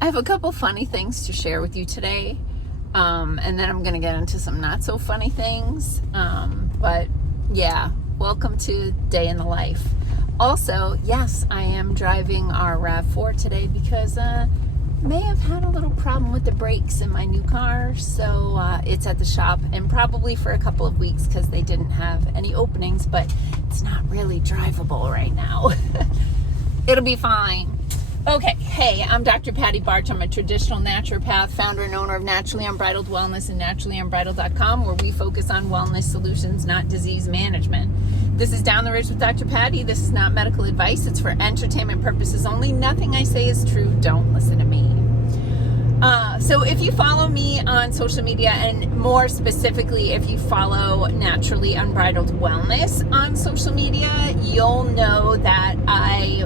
I have a couple funny things to share with you today, and then I'm going to get into some not so funny things, but yeah, welcome to Day in the Life. Also, yes, I am driving our RAV4 today because may have had a little problem with the brakes in my new car, so it's at the shop, and probably for a couple of weeks because they didn't have any openings, but it's not really drivable right now. It'll be fine. Okay, hey, I'm Dr. Patty Barch. I'm a traditional naturopath, founder and owner of Naturally Unbridled Wellness and naturallyunbridled.com, where we focus on wellness solutions, not disease management. This is Down the Ridge with Dr. Patty. This is not medical advice. It's for entertainment purposes only. Nothing I say is true. Don't listen to me. So if you follow me on social media, and more specifically, if you follow Naturally Unbridled Wellness on social media, you'll know that I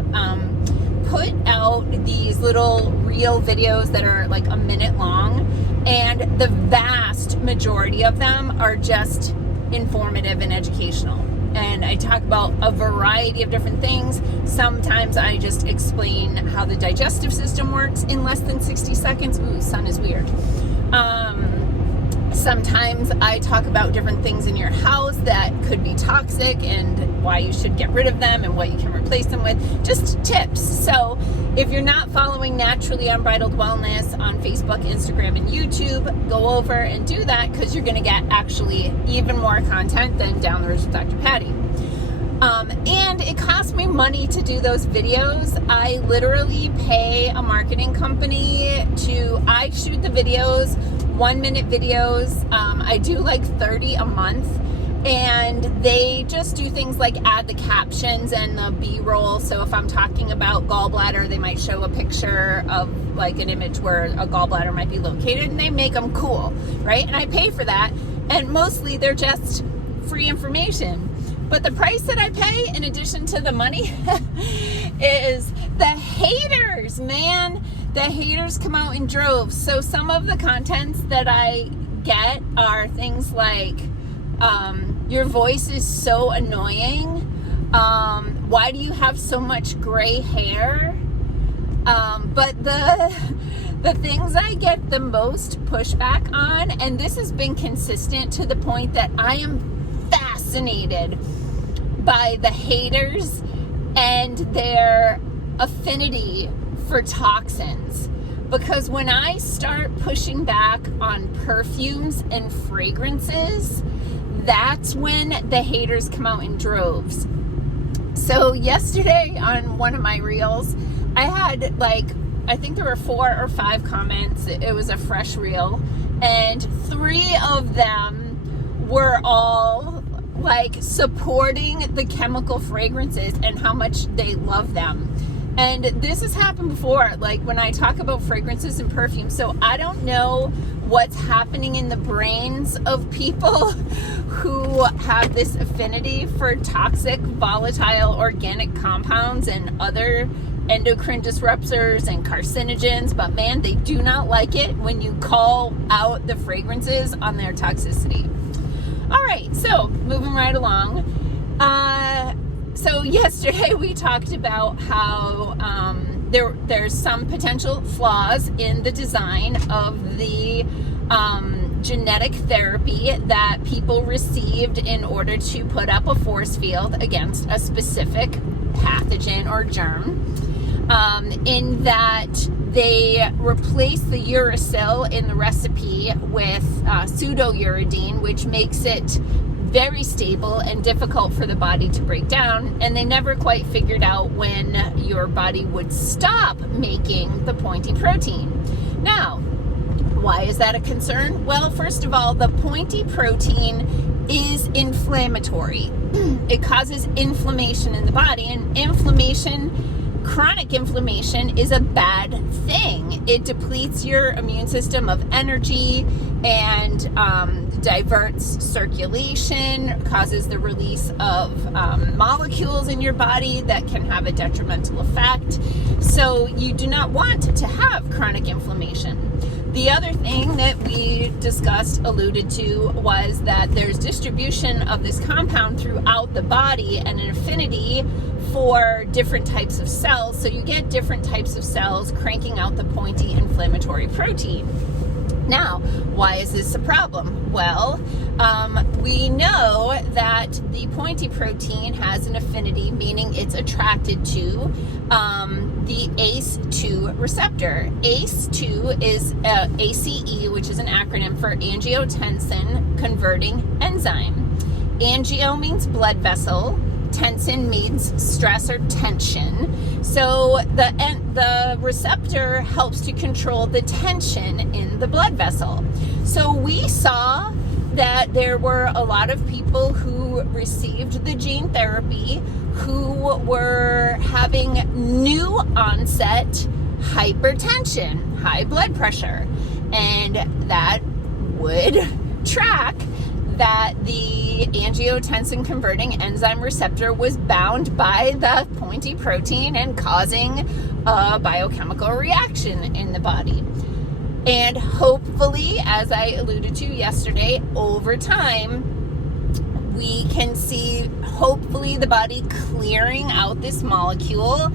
put out these little reel videos that are like a minute long, and the vast majority of them are just informative and educational. And I talk about a variety of different things. Sometimes I just explain how the digestive system works in less than 60 seconds. Ooh, sun is weird. Sometimes I talk about different things in your house that could be toxic and why you should get rid of them and what you can replace them with. Just tips. So if you're not following Naturally Unbridled Wellness on Facebook, Instagram, and YouTube, go over and do that, because you're going to get actually even more content than Down the Ridge with Dr. Patty. And it costs me money to do those videos. I literally pay a marketing company I shoot the videos, 1-minute videos. I do like 30 a month, and they just do things like add the captions and the B-roll. So if I'm talking about gallbladder, they might show a picture of like an image where a gallbladder might be located, and they make them cool, right? And I pay for that, and mostly they're just free information. But the price that I pay, in addition to the money, is the haters, man. The haters come out in droves. So some of the contents that I get are things like, your voice is so annoying. Why do you have so much gray hair? But the things I get the most pushback on, and this has been consistent to the point that I am fascinated by the haters and their affinity for toxins. Because when I start pushing back on perfumes and fragrances, that's when the haters come out in droves. So yesterday on one of my reels, I had I think there were 4 or 5 comments. It was a fresh reel, and 3 of them were all supporting the chemical fragrances and how much they love them. And this has happened before, when I talk about fragrances and perfumes. So I don't know what's happening in the brains of people who have this affinity for toxic, volatile, organic compounds and other endocrine disruptors and carcinogens, but man, they do not like it when you call out the fragrances on their toxicity. All right, so moving right along. So yesterday we talked about how there's some potential flaws in the design of the genetic therapy that people received in order to put up a force field against a specific pathogen or germ, in that they replaced the uracil in the recipe with pseudouridine, which makes it very stable and difficult for the body to break down, and they never quite figured out when your body would stop making the pointy protein. Now, why is that a concern? Well, first of all, the pointy protein is inflammatory. It causes inflammation in the body, and chronic inflammation is a bad thing. It depletes your immune system of energy and diverts circulation, causes the release of molecules in your body that can have a detrimental effect. So you do not want to have chronic inflammation. The other thing that we discussed, alluded to, was that there's distribution of this compound throughout the body and an affinity for different types of cells. So you get different types of cells cranking out the pointy inflammatory protein. Now, why is this a problem? Well, we know that the pointy protein has an affinity, meaning it's attracted to the ACE2 receptor. ACE2 is ACE, which is an acronym for angiotensin converting enzyme. Angio means blood vessel. Tensin means stress or tension. So the receptor helps to control the tension in the blood vessel. So we saw that there were a lot of people who received the gene therapy who were having new onset hypertension, high blood pressure, and that would track that the angiotensin converting enzyme receptor was bound by the pointy protein and causing a biochemical reaction in the body. And hopefully, as I alluded to yesterday, over time, we can see hopefully the body clearing out this molecule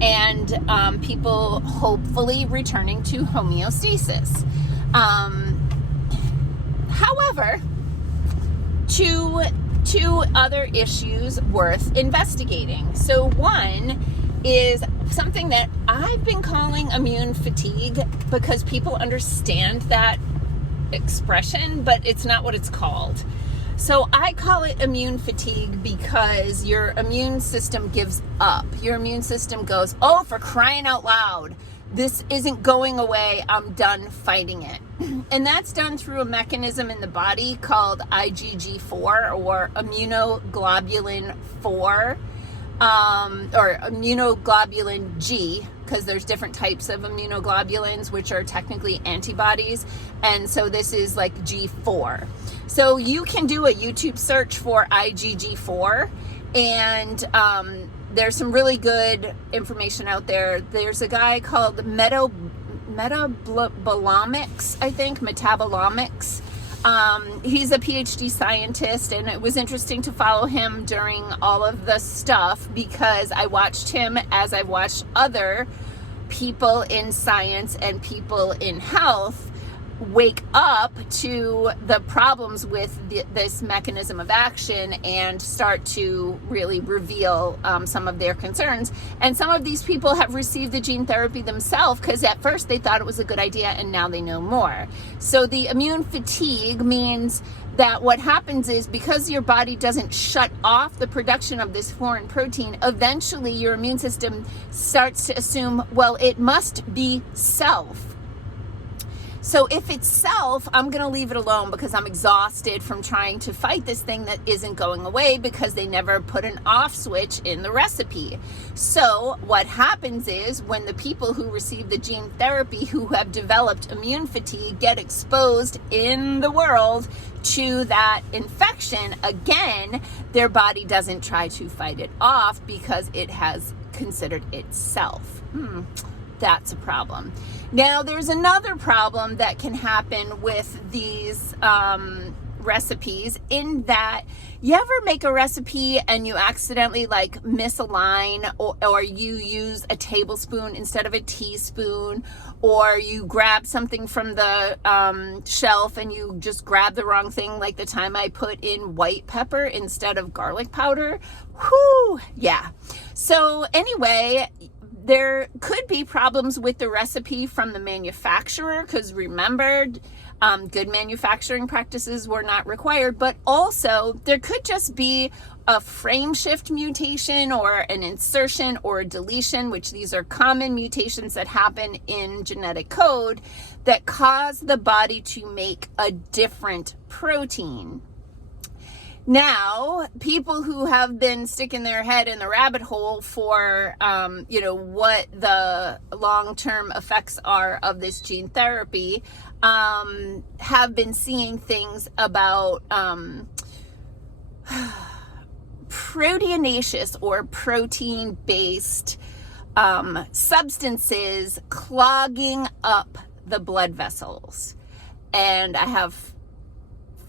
and people hopefully returning to homeostasis. However, two other issues worth investigating. So one is something that I've been calling immune fatigue because people understand that expression, but it's not what it's called. So I call it immune fatigue because your immune system gives up. Your immune system goes, oh, for crying out loud, this isn't going away, I'm done fighting it. And that's done through a mechanism in the body called IgG4 or immunoglobulin 4, or immunoglobulin G, because there's different types of immunoglobulins, which are technically antibodies. And so this is like G4. So you can do a YouTube search for IgG4 and there's some really good information out there. There's a guy called Metabolomics, I think, Metabolomics. He's a Ph.D. scientist, and it was interesting to follow him during all of the stuff because I watched him as I watched other people in science and people in health wake up to the problems with this mechanism of action and start to really reveal some of their concerns. And some of these people have received the gene therapy themselves because at first they thought it was a good idea and now they know more. So the immune fatigue means that what happens is because your body doesn't shut off the production of this foreign protein, eventually your immune system starts to assume, well, it must be self. So if it's self, I'm going to leave it alone because I'm exhausted from trying to fight this thing that isn't going away because they never put an off switch in the recipe. So what happens is when the people who receive the gene therapy who have developed immune fatigue get exposed in the world to that infection, again, their body doesn't try to fight it off because it has considered itself. That's a problem. Now, there's another problem that can happen with these recipes in that you ever make a recipe and you accidentally like miss a line or you use a tablespoon instead of a teaspoon, or you grab something from the shelf and you just grab the wrong thing, like the time I put in white pepper instead of garlic powder. Whew, yeah. So anyway, there could be problems with the recipe from the manufacturer because remember, good manufacturing practices were not required, but also there could just be a frame shift mutation or an insertion or a deletion, which these are common mutations that happen in genetic code that cause the body to make a different protein. Now, people who have been sticking their head in the rabbit hole for, what the long-term effects are of this gene therapy, have been seeing things about proteinaceous or protein-based substances clogging up the blood vessels. And I have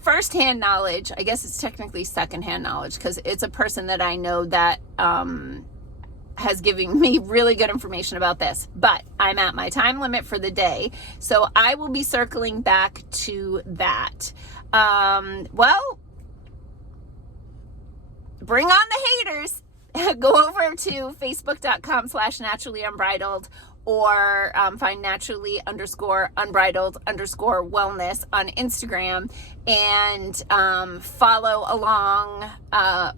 firsthand knowledge. I guess it's technically secondhand knowledge because it's a person that I know that has given me really good information about this. But I'm at my time limit for the day, so I will be circling back to that. Well, bring on the haters. Go over to facebook.com/naturallyunbridled or find naturally_unbridled_wellness on Instagram and follow along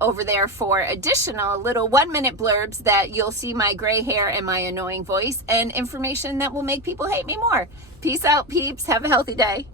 over there for additional little 1-minute blurbs that you'll see my gray hair and my annoying voice and information that will make people hate me more. Peace out, peeps. Have a healthy day.